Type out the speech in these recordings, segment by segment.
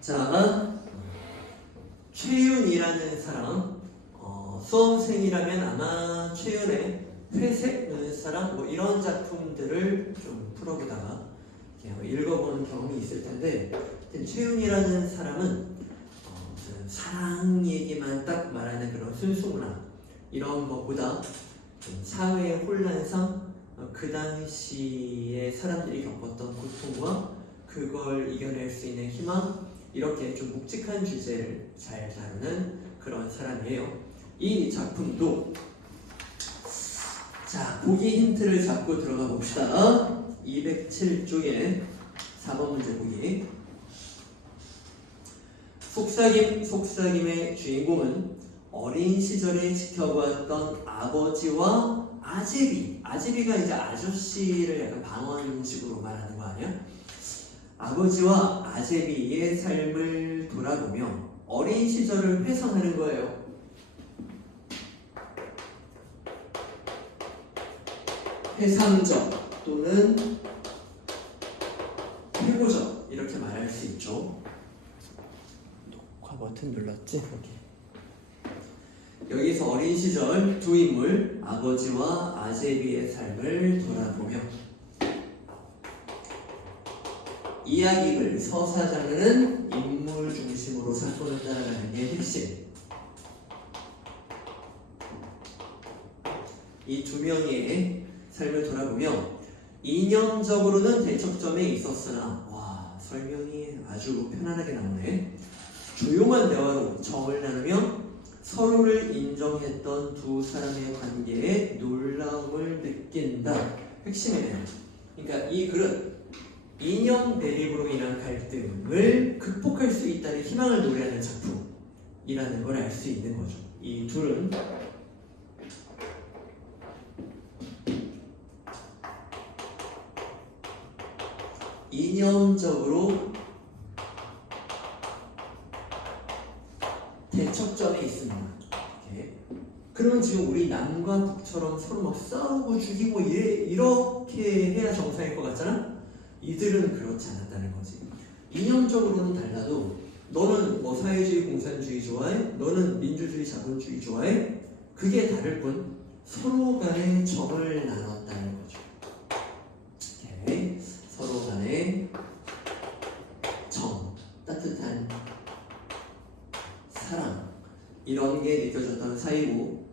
자, 최윤이라는 사람, 어, 수험생이라면 아마 최윤의 회색 눈 사람 뭐 이런 작품들을 좀 풀어보다가 뭐 읽어본 경험이 있을 텐데 최윤이라는 사람은 어, 사랑 얘기만 딱 말하는 그런 순수문화 이런 것보다 좀 사회 혼란상 어, 그 당시에 사람들이 겪었던 고통과 그걸 이겨낼 수 있는 희망 이렇게 좀 묵직한 주제를 잘 다루는 그런 사람이에요. 이 작품도 자 보기 힌트를 잡고 들어가 봅시다. 207쪽에 4번 문제 보기. 속삭임 속삭임의 주인공은 어린 시절에 지켜보았던 아버지와 아제비 아제비가 이제 아저씨를 약간 방언식으로 말하는 거 아니야? 아버지와 아제비의 삶을 돌아보며 어린 시절을 회상하는 거예요. 회상적 또는 회고적 이렇게 말할 수 있죠. 녹화 버튼 눌렀지? 여기. 여기서 어린 시절 두 인물 아버지와 아제비의 삶을 돌아보며 이야기를 서사장르는 인물 중심으로 사건을 따라가는 게 핵심. 이 두 명의 삶을 돌아보며 이념적으로는 대척점에 있었으나 와 설명이 아주 편안하게 나오네. 조용한 대화로 정을 나누며 서로를 인정했던 두 사람의 관계에 놀라움을 느낀다. 핵심이네요. 그러니까 이 글은 이념 대립으로 인한 갈등을 극복할 수 있다는 희망을 노래하는 작품이라는 걸 알 수 있는 거죠. 이 둘은 이념적으로 대척점에 있습니다. 이렇게. 그러면 지금 우리 남과 북처럼 서로 막 싸우고 죽이고 이래, 이렇게 해야 정상일 것 같잖아? 이들은 그렇지 않았다는 거지. 이념적으로는 달라도 너는 뭐 사회주의 공산주의 좋아해? 너는 민주주의 자본주의 좋아해? 그게 다를 뿐 서로 간에 정을 나눴다는 거죠. 오케이. 서로 간에 정, 따뜻한 사랑 이런 게 느껴졌던 사이고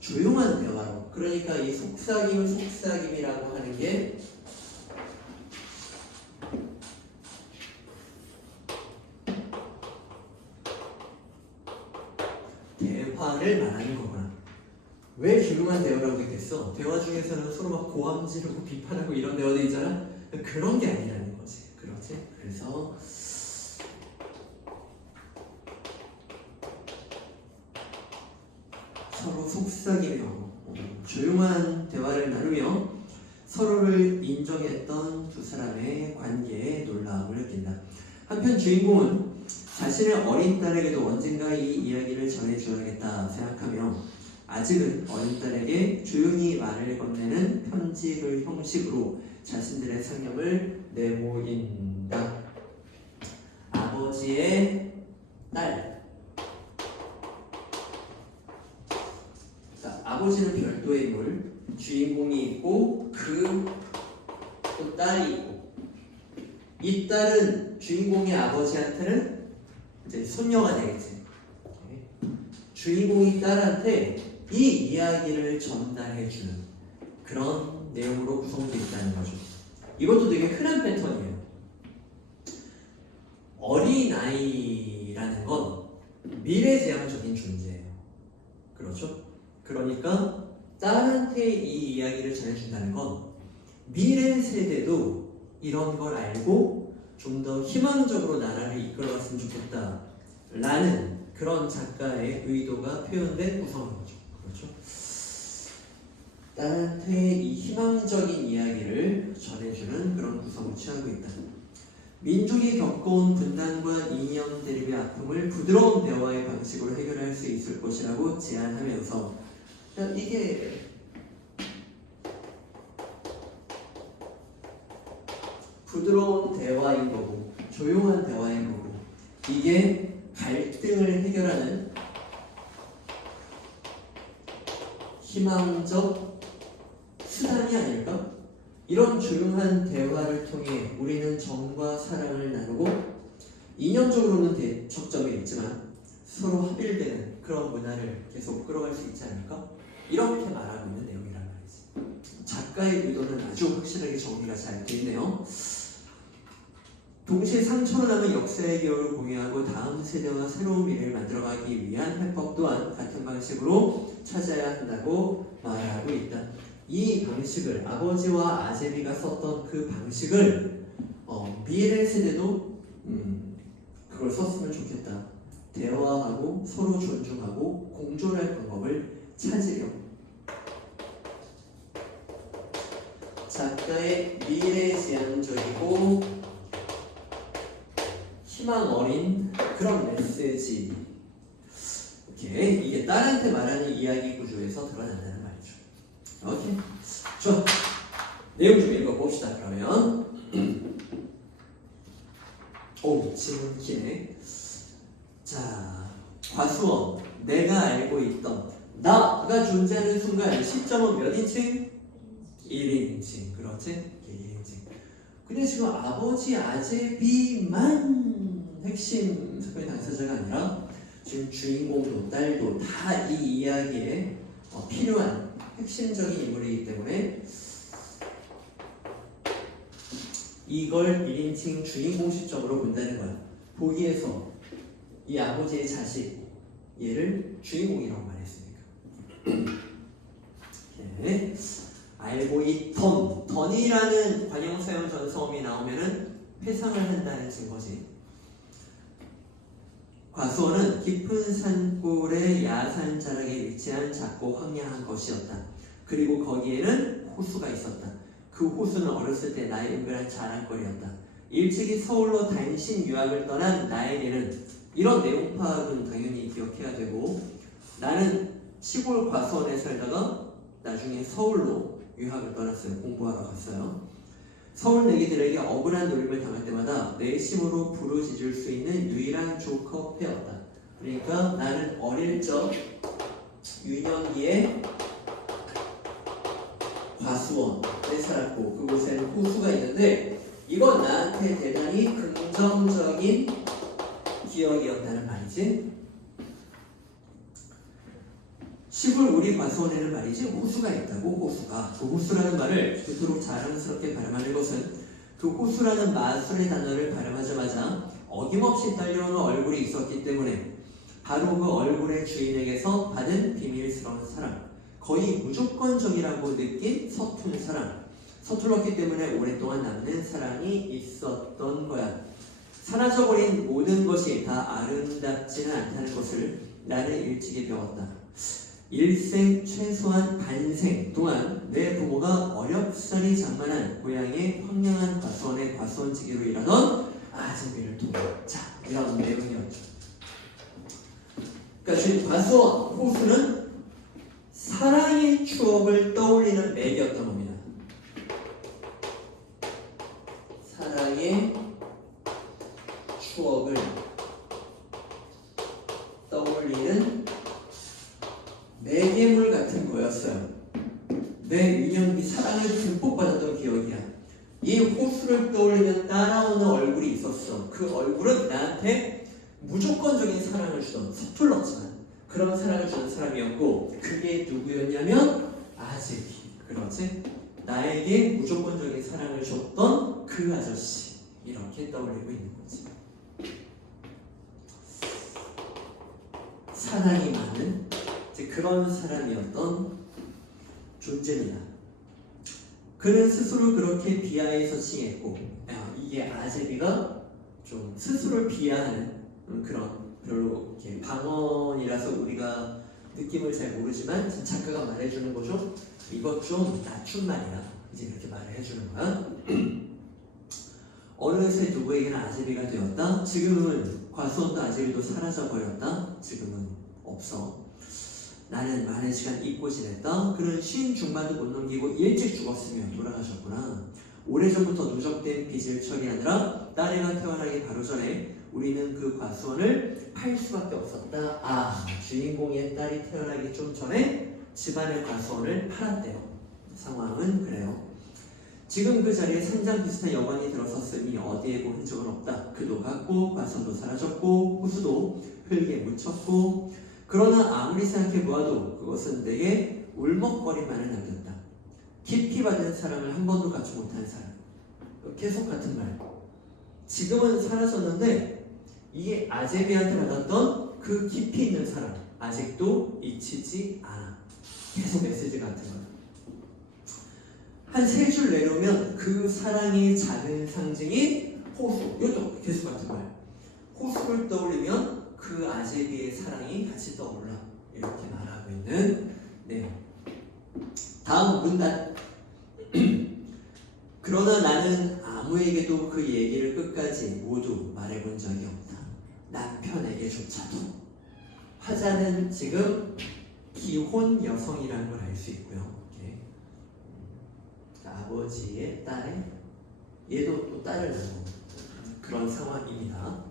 조용한 대화로 그러니까 이 속삭임을 속삭임이라고 하는 게 대화를 말하는 거구나. 왜 조용한 했겠어? 대화 중에서는 서로 막 고함 지르고 비판하고 이런 대화도 있잖아. 그런 게 아니라는 거지. 그렇지? 그래서 서로 속삭이며 어, 조용한 대화를 나누며 서로를 인정했던 두 사람의 관계에 놀라움을 느낀다. 한편 주인공은 자신의 어린 딸에게도 언젠가 이 이야기를 전해주어야겠다 생각하며 아직은 어린 딸에게 조용히 말을 건네는 편지를 형식으로 자신들의 상념을 내모인다. 아버지의 딸. 자, 아버지는 별도의 인물, 주인공이 있고 그 또 딸이 있고 이 딸은 주인공의 아버지한테는 이제 손녀가 되겠지. 주인공이 딸한테 이 이야기를 전달해 주는 그런 내용으로 구성되어 있다는 거죠. 이것도 되게 흔한 패턴이에요. 어린아이라는 건 미래지향적인 존재예요. 그렇죠? 그러니까 딸한테 이 이야기를 전해준다는 건 미래 세대도 이런 걸 알고 좀 더 희망적으로 나라를 이끌어갔으면 좋겠다 라는 그런 작가의 의도가 표현된 구성인 거죠. 그렇죠? 딸한테 이 희망적인 이야기를 전해주는 그런 구성을 취하고 있다. 민족이 겪어온 분단과 이념 대립의 아픔을 부드러운 대화의 방식으로 해결할 수 있을 것이라고 제안하면서 이게 부드러운 대화인 거고 조용한 대화인 거고 이게 갈등을 해결하는 희망적 수단이 아닐까? 이런 조용한 대화를 통해 우리는 정과 사랑을 나누고 이념적으로는 대척점이 있지만 서로 합일되는 그런 문화를 계속 끌어갈 수 있지 않을까? 이렇게 말하고 있는 내용이란 말이지. 작가의 의도는 아주 확실하게 정리가 잘돼 있네요. 동시에 상처로 남은 역사의 기억을 공유하고 다음 세대와 새로운 미래를 만들어가기 위한 해법 또한 같은 방식으로 찾아야 한다고 말하고 있다. 이 방식을 아버지와 아제비가 썼던 그 방식을 어, 미래 세대도 음, 그걸 썼으면 좋겠다. 대화하고 서로 존중하고 공존할 방법을 찾으려. 작가의 미래지향적이고 희망 어린 그런 메시지. 오케이 이게 딸한테 말하는 이야기 구조에서 드러난다는 말이죠. 오케이 좋아 내용 좀 읽어봅시다 그러면. 오 지금 기네. 자, 과수원. 내가 알고 있던 나가 존재하는 순간 시점은 몇 인칭? 1인칭. 그렇지? 1인칭. 근데 지금 아버지 아제비만 핵심 사건의 당사자가 아니라 지금 주인공도 딸도 다 이 이야기에 어, 필요한 핵심적인 인물이기 때문에 이걸 1인칭 주인공 시점으로 본다는 거야. 보기에서 이 아버지의 자식 얘를 주인공이라고 말했으니까. 네. 알고 있던 던이라는 관용사용 전서음이 나오면은 회상을 한다는 증거지. 과수원은 깊은 산골의 야산 자락에 위치한 작고 황량한 것이었다. 그리고 거기에는 호수가 있었다. 그 호수는 어렸을 때 나의 은밀한 자랑거리였다. 일찍이 서울로 단신 유학을 떠난 나에게는 이런 내용 파악은 당연히 기억해야 되고 나는 시골 과수원에 살다가 나중에 서울로 유학을 떠났어요. 공부하러 갔어요. 서울 내기들에게 억울한 노림을 당할 때마다 내 힘으로 부르짖을 수 있는 유일한 조커페였다. 그러니까 나는 어릴 적 유년기에 과수원에 살았고 그곳에는 호수가 있는데 이건 나한테 대단히 긍정적인 기억이었다는 말이지. 시골 우리 과수원에는 말이지 호수가 있다고 호수가. 그 호수라는 말을 그토록 자랑스럽게 발음하는 것은 그 호수라는 마술의 단어를 발음하자마자 어김없이 딸려오는 얼굴이 있었기 때문에 바로 그 얼굴의 주인에게서 받은 비밀스러운 사랑 거의 무조건적이라고 느낀 서툰 사랑 서툴렀기 때문에 오랫동안 남는 사랑이 있었던 거야. 사라져버린 모든 것이 다 아름답지는 않다는 것을 나는 일찍이 배웠다 일생 최소한 반생 동안 내 부모가 어렵사리 장만한 고향의 황량한 과수원의 과수원지기로 일하던 아즈미를 통해 자 이런 내용이었죠. 그러니까 지금 과수원 호수는 사랑의 추억을 떠올리는 맥이었던 겁니다. 사랑의 추억을 떠올리는 매개물 같은 거였어요. 내 유년기 사랑을 듬뿍 받았던 기억이야. 이 호수를 떠올리면 따라오는 얼굴이 있었어. 그 얼굴은 나한테 무조건적인 사랑을 주던 서툴렀지만 그런 사랑을 주는 사람이었고 그게 누구였냐면 아제비. 그렇지? 나에게 무조건적인 사랑을 줬던 그 아저씨. 이렇게 떠올리고 있는 거지. 사랑이 그런 사람이었던 존재입니다. 그는 스스로 그렇게 비하해서 칭했고 야, 이게 아제비가 좀 스스로를 비하하는 음, 그런 별로 이렇게 방언이라서 우리가 느낌을 잘 모르지만 작가가 말해주는 거죠. 이것 좀 낮춘 말이야. 이제 이렇게 말을 해주는 거야. 어느새 누구에게는 아제비가 되었다. 지금은 과수원도 아제비도 사라져 버렸다. 지금은 없어. 나는 많은 시간 잊고 지냈다. 그는 쉰 중반도 못 넘기고 일찍 죽었으며 돌아가셨구나. 오래전부터 누적된 빚을 처리하느라 딸애가 태어나기 바로 전에 우리는 그 과수원을 팔 수밖에 없었다. 아, 주인공의 딸이 태어나기 좀 전에 집안의 과수원을 팔았대요. 상황은 그래요. 지금 그 자리에 산장 비슷한 여관이 들어섰으니 어디에 본 흔적은 없다. 그도 갔고 과수원도 사라졌고 호수도 흙에 묻혔고 그러나 아무리 생각해 보아도 그것은 내게 울먹거리만을 남겼다. 깊이 받은 사랑을 한 번도 갖지 못한 사람. 계속 같은 말. 지금은 사라졌는데 이게 아제비한테 받았던 그 깊이 있는 사랑 아직도 잊히지 않아. 계속 메시지 같은 거. 한 세 줄 내려오면 그 사랑의 작은 상징이 호수. 이것도 계속 같은 말. 호수를 떠올리면 그 아제비의 사랑이 같이 떠올라. 이렇게 말하고 있는 내용. 다음 문단. 그러나 나는 아무에게도 그 얘기를 끝까지 모두 말해본 적이 없다. 남편에게조차도. 화자는 지금 기혼 여성이라는 걸 알 수 있고요. 이렇게. 아버지의 딸에 얘도 또 딸을 낳고 그런 상황입니다.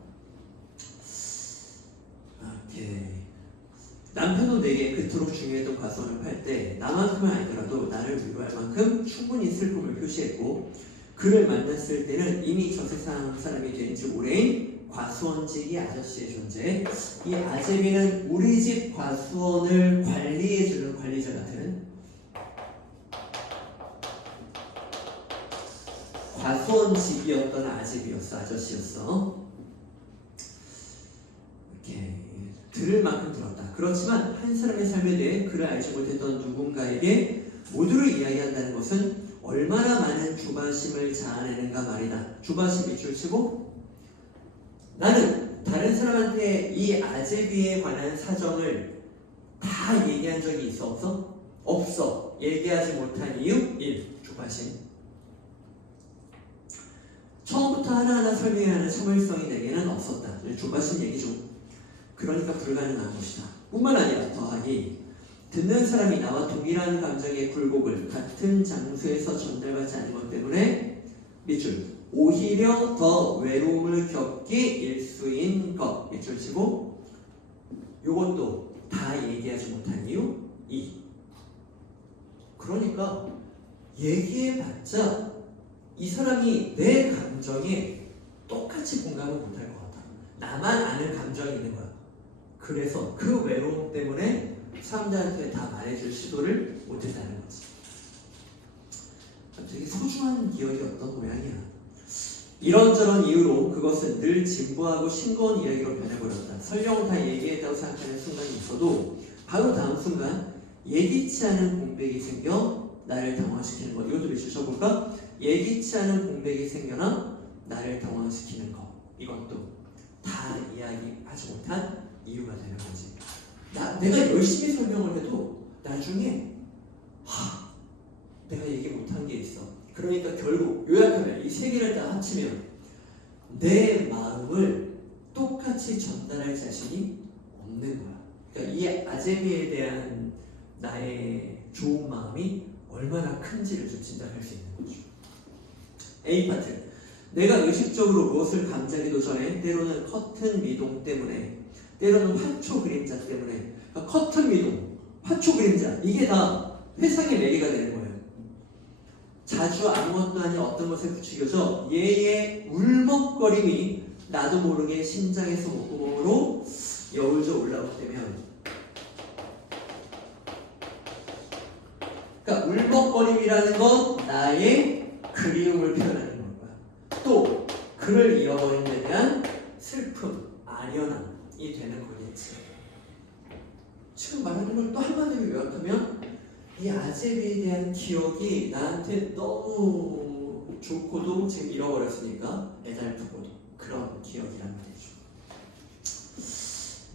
이렇게 남편도 내게 그토록 중요했던 과수원을 팔 때 나만큼은 아니더라도 나를 위로할 만큼 충분히 슬픔을 표시했고 그를 만났을 때는 이미 저 세상 사람이 된 지 오래인 과수원직이 아저씨의 존재 이 아제비는 우리 집 과수원을 관리해주는 관리자 같은 과수원직이었던 아제비였어 아저씨였어. 이렇게 들을 만큼 들었다. 그렇지만 한 사람의 삶에 대해 그를 알지 못했던 누군가에게 모두를 이야기한다는 것은 얼마나 많은 주바심을 자아내는가 말이다. 주바심 밑줄 치고 나는 다른 사람한테 이 아제비에 관한 사정을 다 얘기한 적이 있어 없어? 없어. 얘기하지 못한 이유 1. 주바심 처음부터 하나하나 설명해야 하는 참을성이 내게는 없었다. 주바심 얘기 중. 그러니까 불가능한 것이다. 뿐만 아니라 더하기 듣는 사람이 나와 동일한 감정의 굴곡을 같은 장소에서 전달받지 않은 것 때문에 밑줄 오히려 더 외로움을 겪기 일수인 것. 밑줄 치고 요것도 다 얘기하지 못한 이유 2 그러니까 얘기해봤자 이 사람이 내 감정에 똑같이 공감을 못할 것 같아. 나만 아는 감정이 있는 거야 그래서 그 외로움 때문에 사람들한테 다 말해줄 시도를 못했다는 거지. 되게 소중한 기억이었던 모양이야. 이런저런 이유로 그것은 늘 진부하고 싱거운 이야기로 변해버렸다. 설령 다 얘기했다고 생각하는 순간이 있어도 바로 다음 순간 예기치 않은 공백이 생겨 나를 당황시키는 것. 이것도 밑줄 쳐볼까? 예기치 않은 공백이 생겨나 나를 당황시키는 것. 이것도 다 이야기하지 못한 이유가 되는 거지. 나, 내가 열심히 설명을 해도 나중에 하, 내가 얘기 못한 게 있어. 그러니까 결국 요약하면 이 세 개를 다 합치면 내 마음을 똑같이 전달할 자신이 없는 거야. 그러니까 이 아제비에 대한 나의 좋은 마음이 얼마나 큰지를 좀 진단할 수 있는 거죠. A 파트. 내가 의식적으로 무엇을 감지하기도 전에 때로는 커튼 미동 때문에 때로는 화초 그림자 때문에 그러니까 커튼 미동, 화초 그림자 이게 다 회상의 매개가 되는 거예요. 자주 아무것도 아닌 어떤 것에 부추겨져 얘의 울먹거림이 나도 모르게 심장에서 목구멍으로 여울져 올라오기 때문에 그러니까 울먹거림이라는 건 나의 그리움을 표현하는 거야. 또 그를 잃어버린 데 대한 슬픔, 아련함 이 되는 거겠지. 지금 말하는 걸 또 한마디로 요약하면 이 아제비에 대한 기억이 나한테 너무 좋고도 지금 잃어버렸으니까 애달프고도 그런 기억이란 말이죠.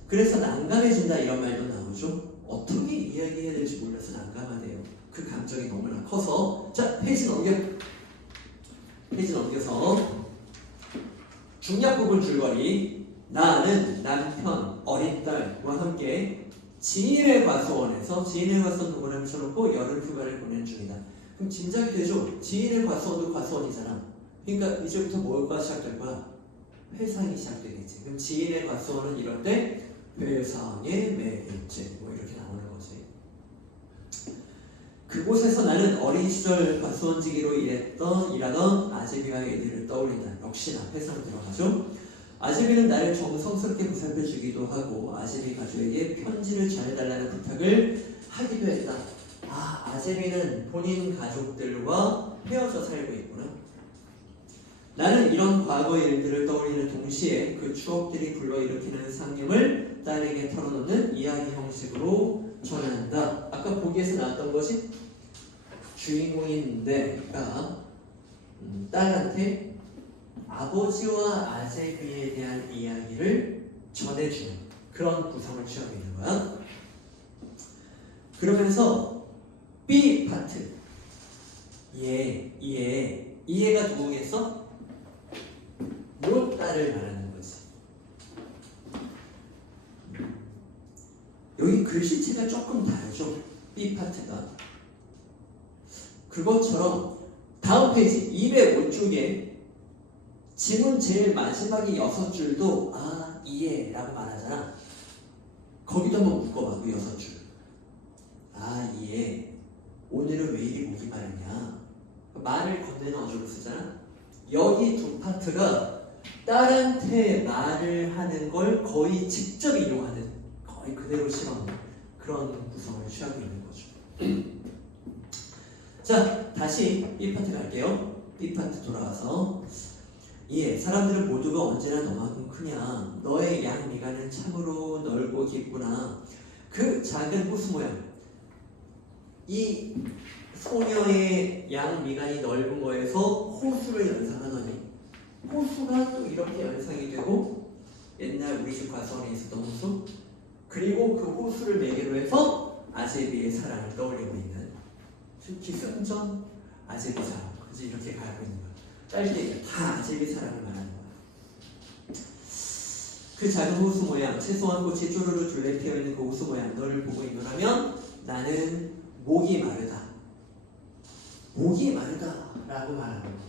그래서 난감해진다 이런 말도 나오죠. 어떻게 이야기해야 될지 몰라서 난감하대요. 그 감정이 너무나 커서 자 페이지 넘겨 페이지 넘겨서 중략 부분 줄거리 나는 남편 어린 딸과 함께 지인의 과수원에서 지인의 과수원 누구나 쳐놓고 여름 휴가를 보낸 중이다. 그럼 짐작이 되죠? 지인의 과수원도 과수원이잖아. 그러니까 이제부터 뭐가 시작될 거야? 회상이 시작되겠지. 그럼 지인의 과수원은 이럴 때 회상의 매일째 뭐 이렇게 나오는 거지. 그곳에서 나는 어린 시절 과수원지기로 일했던 일하던 아제비와 애들을 떠올린다. 역시나 회상 들어가죠. 아제비는 나를 정성스럽게 보살펴 주기도 하고 아제비 가족에게 편지를 전해달라는 부탁을 하기도 했다. 아, 아제비는 본인 가족들과 헤어져 살고 있구나. 나는 이런 과거 일들을 떠올리는 동시에 그 추억들이 불러일으키는 상념을 딸에게 털어놓는 이야기 형식으로 전한다. 아까 보기에서 나왔던 것이 주인공인 내가 음, 딸한테 아버지와 아제비에 대한 이야기를 전해주는 그런 구성을 취하고 있는 거야. 그러면서 B 파트 얘, 얘, 얘가 누구겠어? 요 딸을 말하는 거지. 여기 글씨체가 조금 다르죠. B 파트가. 그것처럼 다음 페이지 205쪽에 지문 제일 마지막에 여섯 줄도 아 이해 라고 말하잖아. 거기도 한번 묶어봐 그 여섯 줄. 아 이해. 오늘은 왜 이리 목이 마르냐? 말을 건네는 어조로 쓰잖아. 여기 두 파트가 딸한테 말을 하는 걸 거의 직접 이용하는 거의 그대로 실어놓은 그런 구성을 취하고 있는 거죠. 자, 다시 B 파트 갈게요. B 파트 돌아와서 예, 사람들은 모두가 언제나 너만큼 크냐. 너의 양 미간은 참으로 넓고 깊구나. 그 작은 호수 모양. 이 소녀의 양 미간이 넓은 거에서 호수를 연상하더니 호수가 또 이렇게 연상이 되고 옛날 우리 집 과수원에 있었던 호수 그리고 그 호수를 매개로 해서 아제비의 사랑을 떠올리고 있는 즉 기승전 아제비 사랑 그지 이렇게 가고 있는 짧게 다 아제비 사랑을 말하는 거야. 그 작은 호수 모양 채소한 꽃이 쪼르르 둘레 피어 있는 그 호수 모양 너를 보고 있노라면 나는 목이 마르다. 목이 마르다 라고 말하는 거야.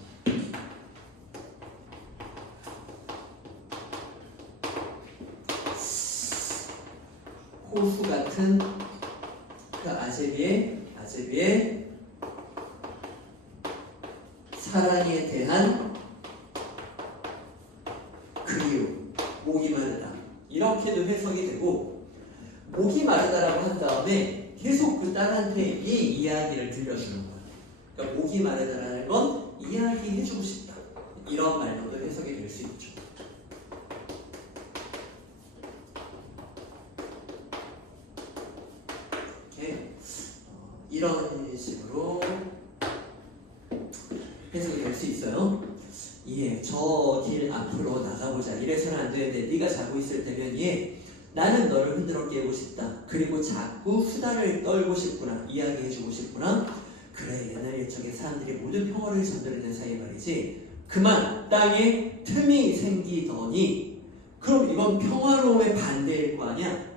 호수 같은 그 아제비의 아제비의 사랑에 대한 그리움 목이 마르다 이렇게도 해석이 되고 목이 마르다라고 한 다음에 계속 그 딸한테 이 이야기를 들려주는 거야. 그러니까 목이 마르다라는 건 이야기해주고 싶다 이런 말로도 해석이 될 수 있죠. 이렇게 어, 이런 식으로 해석이 될 수 있어요. 예, 저 길 앞으로 나가보자. 안 되는데 네가 자고 있을 때면 예, 나는 너를 흔들어 깨고 싶다. 그리고 자꾸 수다를 떨고 싶구나. 이야기해주고 싶구나. 그래, 옛날 일적에 사람들이 모든 평화를 잠들이는 사이 말이지. 그만 땅에 틈이 생기더니 그럼 이건 평화로움의 반대일 거 아니야?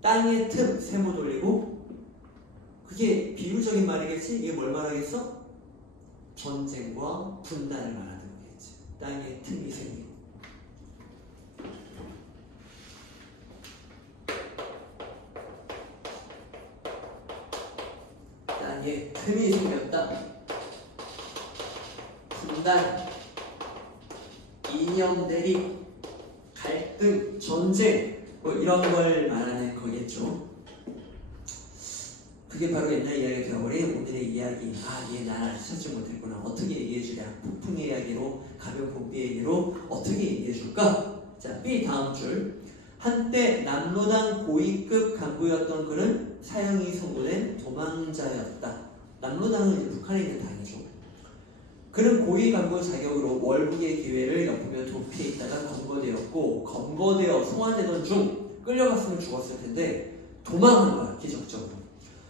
땅에 틈 세모 돌리고 그게 비유적인 말이겠지? 이게 뭘 말하겠어? 전쟁과 분단을 말하는 거겠지. 땅에 틈이 생기 틈이 생겼다. 분단, 이념 대립, 갈등, 전쟁, 뭐 이런 걸 말하는 거겠죠. 그게 바로 옛날 이야기 되어버린 오늘의 이야기. 아, 얘나 아직 찾지 못했구나. 어떻게 얘기해주냐. 폭풍의 이야기로, 가벼운 봄비 얘기로 어떻게 얘기해줄까? 자, B 다음 줄. 한때 남로당 고위급 간부였던 그는 사형이 선고된 도망자였다. 남로당은 북한에 있는 당이죠. 그는 고위 간부 자격으로 월북의 기회를 엿보며 도피해 있다가 검거되었고 검거되어 송환되던 중 끌려갔으면 죽었을 텐데 도망한 거야 기적적으로.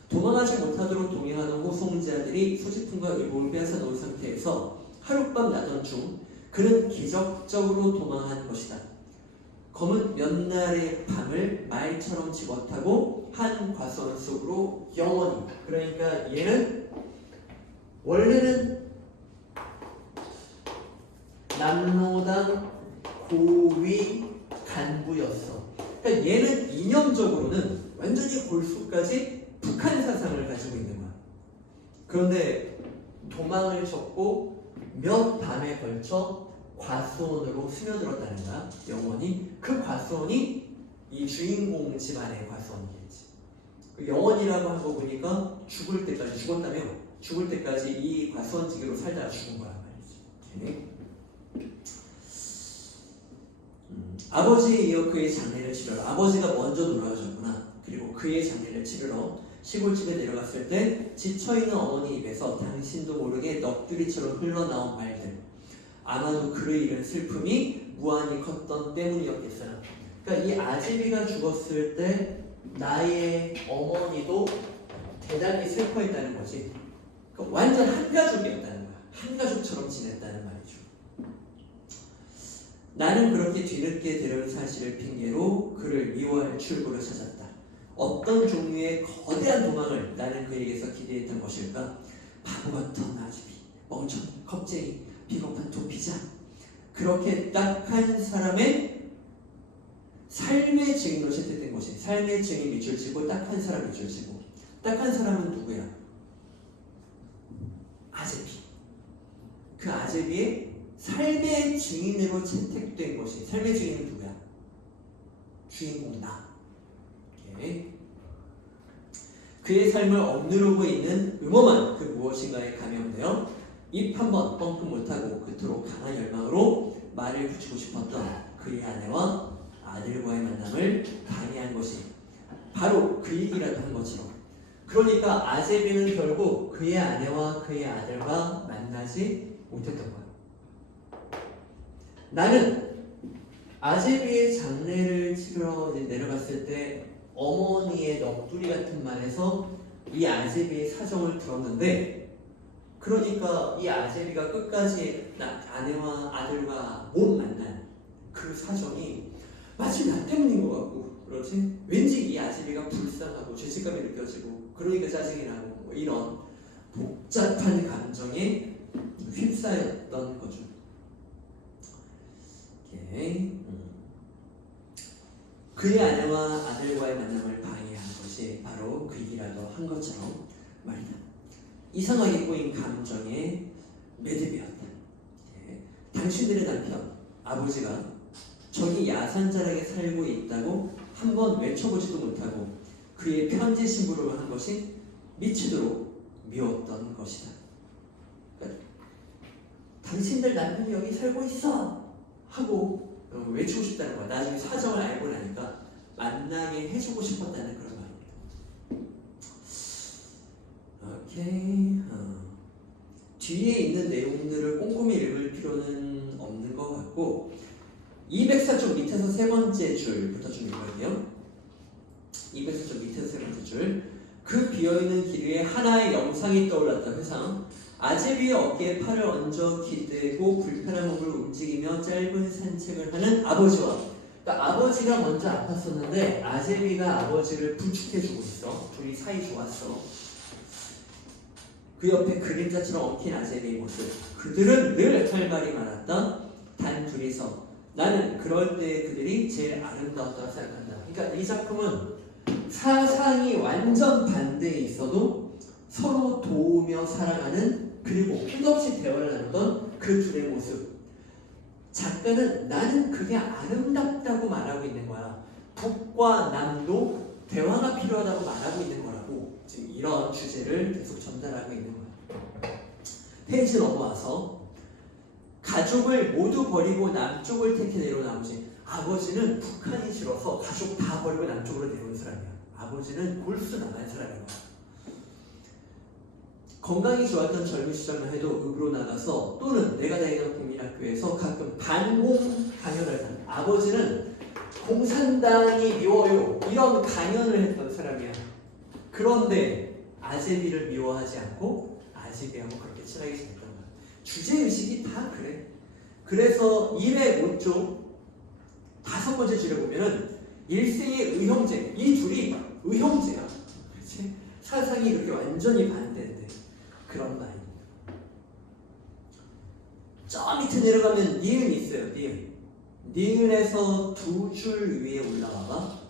도망하지 못하도록 동행하는 호송자들이 소지품과 의복을 빼앗아 놓은 상태에서 하룻밤 나던 중 그는 기적적으로 도망한 것이다. 검은 몇 날의 밤을 말처럼 집어타고 한 과수원 속으로 영원히 그러니까 얘는 원래는 남로당 고위 간부였어. 그러니까 얘는 이념적으로는 완전히 골수까지 북한 사상을 가지고 있는 거야. 그런데 도망을 쳤고 몇 밤에 걸쳐 과수원으로 스며들었다는 거야. 영원히 그 과수원이 이 주인공 집안의 과수원이겠지. 그 영원이라고 한 거 보니까 죽을 때까지 죽었다며 죽을 때까지 이 과수원지기로 살다가 죽은 거란 말이지. 오케이? 음, 아버지에 이어 그의 장례를 치르러 아버지가 먼저 돌아가셨구나. 그리고 그의 장례를 치르러 시골집에 내려갔을 때 지쳐있는 어머니 입에서 당신도 모르게 넋두리처럼 흘러나온 말들 아마도 그를 잃은 슬픔이 무한히 컸던 때문이었겠어요. 그러니까 이 아지비가 죽었을 때 나의 어머니도 대단히 슬퍼했다는 거지. 그러니까 완전 한 가족이었다는 거야. 한 가족처럼 지냈다는 말이죠. 나는 그렇게 뒤늦게 데려온 사실을 핑계로 그를 미워할 출구를 찾았다. 어떤 종류의 거대한 도망을 나는 그에게서 기대했던 것일까? 바보 같은 아집이, 멍청, 겁쟁이, 비겁한 도피자. 그렇게 딱 한 사람의 삶의 증인으로 채택된 것이 삶의 증인 밑줄 치고 딱 한 사람 밑줄 치고 딱 한 사람은 누구야? 아제비. 그 아제비의 삶의 증인으로 채택된 것이 삶의 증인은 누구야? 주인공 나. 오케이. 그의 삶을 억누르고 있는 음험한 그 무엇인가에 감염되어 입 한 번 뻥끗 못하고 그토록 강한 열망으로 말을 붙이고 싶었던 그의 아내와 아들과의 만남을 방해한 것이 바로 그 얘기라도 한 것처럼 그러니까 아제비는 결국 그의 아내와 그의 아들과 만나지 못했던 거야. 나는 아제비의 장례를 치러 내려갔을 때 어머니의 넋두리 같은 말에서 이 아제비의 사정을 들었는데 그러니까 이 아제비가 끝까지 나, 아내와 아들과 못 만난 그 사정이 마치 나 때문인 것 같고 그렇지? 왠지 이 아제비가 불쌍하고 죄책감이 느껴지고 그러니까 짜증이 나고 뭐 이런 복잡한 감정에 휩싸였던 거죠. 오케이. 음. 그의 아내와 아들과의 만남을 방해한 것이 바로 그 일이라도 한 것처럼 말이다. 이상하게 꼬인 감정에 매듭이었다. 예. 당신들의 남편, 아버지가 저기 야산자락에 살고 있다고 한 번 외쳐보지도 못하고 그의 편지 신부를 한 것이 미치도록 미웠던 것이다. 그러니까 당신들 남편이 여기 살고 있어 하고 어, 외치고 싶다는 거야. 나중에 사정을 알고 나니까 만나게 해주고 싶었다는 그런 말입니다. 오케이. 어. 뒤에 있는 내용들을 꼼꼼히 읽을 필요는 없는 것 같고 204쪽 밑에서 세 번째 줄부터 좀 읽을게요. 204쪽 밑에서 세 번째 줄. 그 비어있는 길 위에 하나의 영상이 떠올랐다. 회상. 아제비의 어깨에 팔을 얹어 기대고 불편한 몸을 움직이며 짧은 산책을 하는 아버지와 그러니까 아버지가 먼저 아팠었는데 아제비가 아버지를 부축해주고 있어. 둘이 사이 좋았어. 그 옆에 그림자처럼 엉킨 아제비의 모습. 그들은 늘 할 말이 많았다. 단 둘이서 나는 그럴 때 그들이 제일 아름다웠다고 생각한다. 그러니까 이 작품은 사상이 완전 반대에 있어도 서로 도우며 살아가는 그리고 끝없이 대화를 나누던 그 둘의 모습. 작가는 나는 그게 아름답다고 말하고 있는 거야. 북과 남도 대화가 필요하다고 말하고 있는 거라고 지금 이런 주제를 계속 전달하고 있는 거야. 페이지 넘어와서 가족을 모두 버리고 남쪽을 택해 내려온 아버지. 아버지는 북한이 싫어서 가족 다 버리고 남쪽으로 내려온 사람이야. 아버지는 골수 나간 사람이야. 건강이 좋았던 젊은 시절만 해도 읍으로 나가서 또는 내가 다니던 국민학교에서 가끔 반공 강연을 한 아버지는 공산당이 미워요 이런 강연을 했던 사람이야. 그런데 아제비를 미워하지 않고 아제비하고 그렇게 친하게 지냈던 거야. 주제 의식이 다 그래. 그래서 205쪽 다섯 번째 줄에 보면은 일생의 의형제 이 둘이 의형제야. 그렇지? 사상이 그렇게 완전히 반대인데 그런 말입니다. 저 밑에 내려가면 니은이 있어요. 니은. 니은에서 두 줄 위에 올라와봐.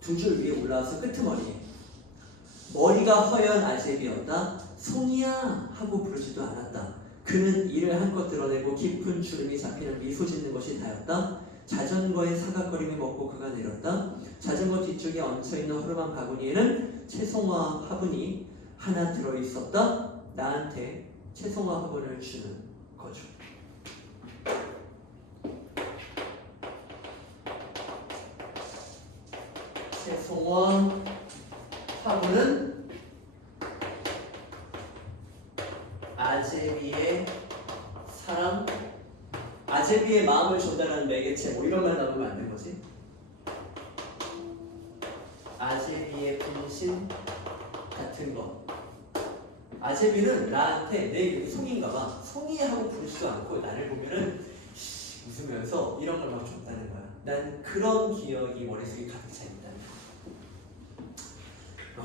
두 줄 위에 올라와서 끄트머리에 머리가 허연 아제비였다. 송이야 하고 부르지도 않았다. 그는 이를 한껏 드러내고 깊은 주름이 잡히는 미소 짓는 것이 다였다. 자전거의 사각거림이 먹고 그가 내렸다. 자전거 뒤쪽에 얹혀있는 허름한 바구니에는 채송화 화분이 하나 들어있었다. 나한테 채송화 화분을 주는 거죠. 채송화 화분은 아제비의 사랑 아제비의 마음을 전달하는 매개체 뭐 이런 말 나오면 안 되는 거지? 아제비의 분신 같은 거. 아제비는 나한테 내 이름이 송이인가 봐. 송이 하고 부르지도 않고 나를 보면은 씨, 웃으면서 이런 걸 막 줬다는 거야. 난 그런 기억이 머릿속에 가득 차 있다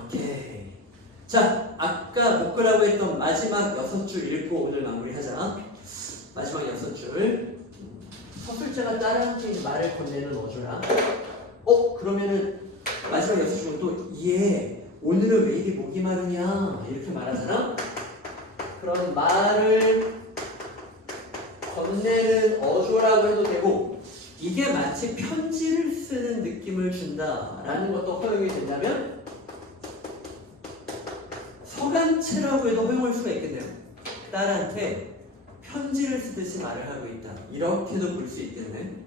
오케이. 자 아까 묶으라고 했던 마지막 여섯 줄 읽고 오늘 마무리하자. 마지막 여섯 줄 서술자가 따라하는 말을 건네는 어조라 어 그러면은 마지막 여섯 줄은 또얘 오늘은 왜 이리 목이 마르냐? 이렇게 말하잖아? 그럼 말을 건네는 어조라고 해도 되고 이게 마치 편지를 쓰는 느낌을 준다라는 것도 허용이 된다면 서간체라고 해도 허용할 수가 있겠네요. 딸한테 편지를 쓰듯이 말을 하고 있다. 이렇게도 볼 수 있겠네.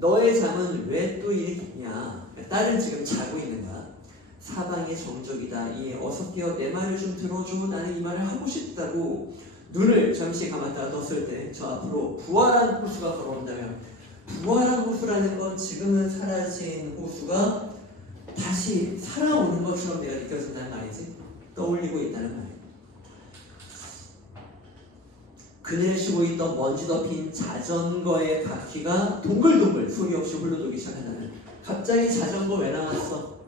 너의 잠은 왜또 이렇게냐? 딸은 지금 자고 있는 거야. 사방이 정적이다. 이에 어서 깨어 내 말을 좀 들어줘. 나는 이 말을 하고 싶다고. 눈을 잠시 감았다가 떴을 때 저 앞으로 부활한 호수가 걸어온다면 부활한 호수라는 건 지금은 사라진 호수가 다시 살아오는 것처럼 내가 느껴진다는 말이지. 떠올리고 있다는 말 그늘 쉬고 있던 먼지 덮인 자전거의 바퀴가 동글동글 소리 없이 흘러돌기 시작한다는 갑자기 자전거 왜 나왔어?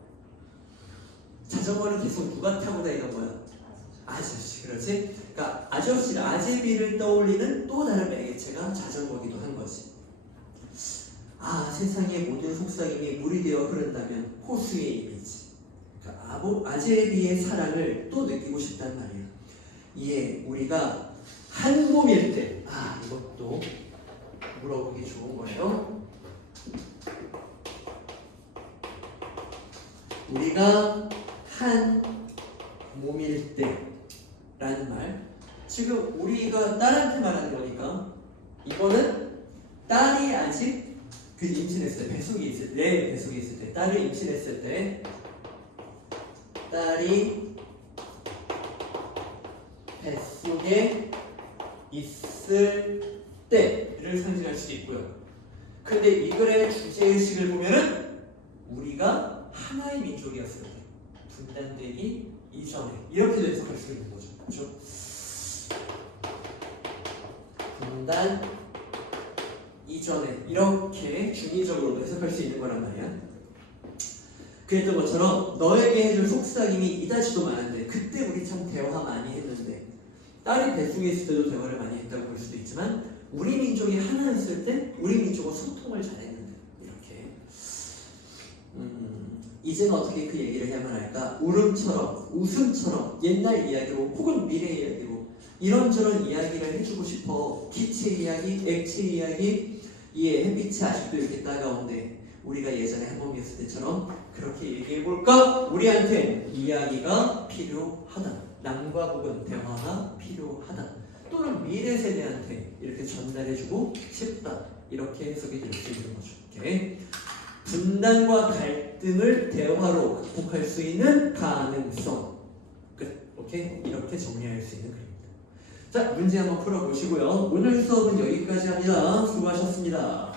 자전거는 계속 누가 타고 다니던 거야? 아저씨 그렇지? 그러니까 아저씨 아제비를 떠올리는 또 다른 매개체가 자전거기도 한 거지 아 세상의 모든 속삭임이 물이 되어 흐른다면 호수의 이미지 그러니까 아보, 아제비의 사랑을 또 느끼고 싶단 말이야 이에 우리가 한 몸일 때, 아 이것도 물어보기 좋은 거예요. 우리가 한 몸일 때라는 말, 지금 우리가 딸한테 말하는 거니까 이거는 딸이 아직 그 임신했을 때, 뱃속에 있을 때, 내 뱃속에 있을 때, 딸을 임신했을 때, 딸이 뱃속에 있을 때를 상징할 수도 있고요. 근데 이 글의 주제의식을 보면은 우리가 하나의 민족이었을 때 분단되기 이전에 이렇게도 해석할 수 있는 거죠. 그렇죠? 분단 이전에 이렇게 중의적으로도 해석할 수 있는 거란 말이야. 그랬던 것처럼 너에게 해줄 속삭임이 이다지도 많은데 그때 우리 참 대화 많이 했는데 딸이 뱃속에 있을 때도 대화를 많이 했다고 볼 수도 있지만 우리 민족이 하나였을 때 우리 민족은 소통을 잘했는데 이렇게. 음, 이제는 어떻게 그 얘기를 해야만 할까? 울음처럼 웃음처럼 옛날 이야기로 혹은 미래 이야기로 이런저런 이야기를 해주고 싶어. 기체 이야기, 액체 이야기. 이 햇빛이 아직도 이렇게 따가운데 우리가 예전에 한 몸이었을 때처럼 그렇게 얘기해볼까? 우리한테 이야기가 필요하다 남과 북은 대화가 필요하다. 또는 미래 세대한테 이렇게 전달해주고 싶다. 이렇게 해석이 될 수 있는 거죠. 오케이. 분단과 갈등을 대화로 극복할 수 있는 가능성. 끝. 오케이. 이렇게 정리할 수 있는 글입니다. 자, 문제 한번 풀어보시고요. 오늘 수업은 여기까지 합니다. 수고하셨습니다.